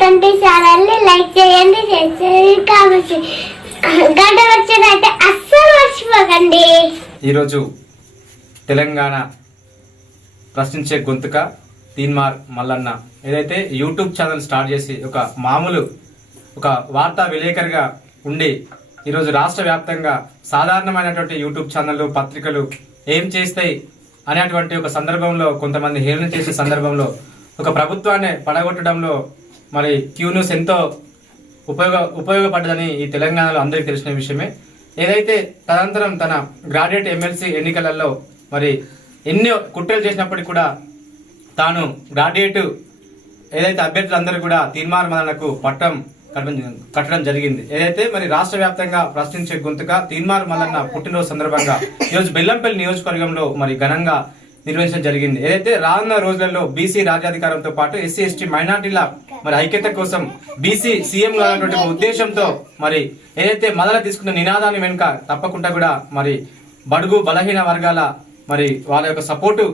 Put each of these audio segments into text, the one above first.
Twenty ఛానల్ని like చేయండి share చేయండి కామెంట్ గంట అస్సలు మర్చిపోకండి. ఈరోజు తెలంగాణ ప్రశ్నించే గొంతుక తీన్మార్ మల్లన్న. ఏదైతే యూట్యూబ్ ఛానల్ స్టార్ట్ చేసి ఒక మామూలు ఒక వార్తా విలేకరిగా ఉండి ఈరోజు రాష్ట్ర వ్యాప్తంగా సాధారణమైనటువంటి యూట్యూబ్ ఛానళ్ళు పత్రికలు ఏం చేస్తాయి అనేటువంటి ఒక సందర్భంలో కొంతమంది హేళన చేసే సందర్భంలో ఒక ప్రభుత్వాన్ని పడగొట్టడంలో మరి క్యూ న్యూస్ ఎంతో ఉపయోగ ఉపయోగపడ్డదని ఈ తెలంగాణలో అందరికీ తెలిసిన విషయమే. ఏదైతే తదనంతరం తన గ్రాడ్యుయేట్ ఎమ్మెల్సీ ఎన్నికలలో మరి ఎన్నో కుట్రలు చేసినప్పటికీ కూడా తాను గ్రాడ్యుయేట్ ఏదైతే అభ్యర్థులందరూ కూడా తీర్మాన మరణకు పట్టం కట్టడం కట్టడం జరిగింది. ఏదైతే మరి రాష్ట్ర వ్యాప్తంగా ప్రశ్నించే గొంతుగా తీర్మార్ మల్లన్న పుట్టినరోజు సందర్భంగా ఈరోజు బెల్లంపల్లి నియోజకవర్గంలో మరి ఘనంగా నిర్వహించడం జరిగింది. ఏదైతే రానున్న రోజులలో బీసీ రాజ్యాధికారంతో పాటు ఎస్సీ ఎస్టీ మైనార్టీల మరి ఐక్యత కోసం బీసీ సీఎం కావాలన్నటువంటి ఉద్దేశంతో మరి ఏదైతే మొదల తీసుకున్న నినాదాన్ని వెనుక తప్పకుండా కూడా మరి బడుగు బలహీన వర్గాల మరి వాళ్ళ యొక్క సపోర్టు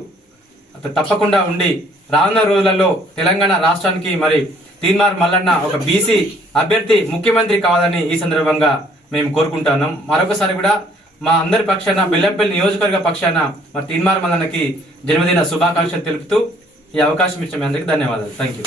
తప్పకుండా ఉండి రానున్న రోజులలో తెలంగాణ రాష్ట్రానికి మరి తీన్మార్ మల్లన్న ఒక బీసీ అభ్యర్థి ముఖ్యమంత్రి కావాలని ఈ సందర్భంగా మేము కోరుకుంటున్నాం మరొకసారి కూడా మా అందరి పక్షాన బెల్లంపల్లి నియోజకవర్గ పక్షాన మరి తీన్మార్ మల్లన్నకి జన్మదిన శుభాకాంక్షలు తెలుపుతూ ఈ అవకాశం ఇచ్చిన మీ అందరికీ ధన్యవాదాలు. Thank you